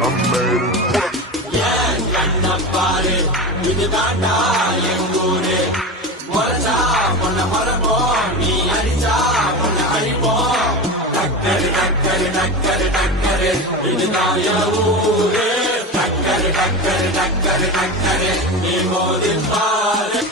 I made it. கண்ணப்பாரு இது தாண்டா எங்கூரு முறைச்சா பொண்ண மரப்போம் நீ அடிச்சா பொண்ண அழிப்போம் டக்கரு டக்கரு டக்கரு டக்கரு இதுதான் ஊரு டக்கரு டக்கரு டக்கரு டக்கரு நீ மோதி பாரு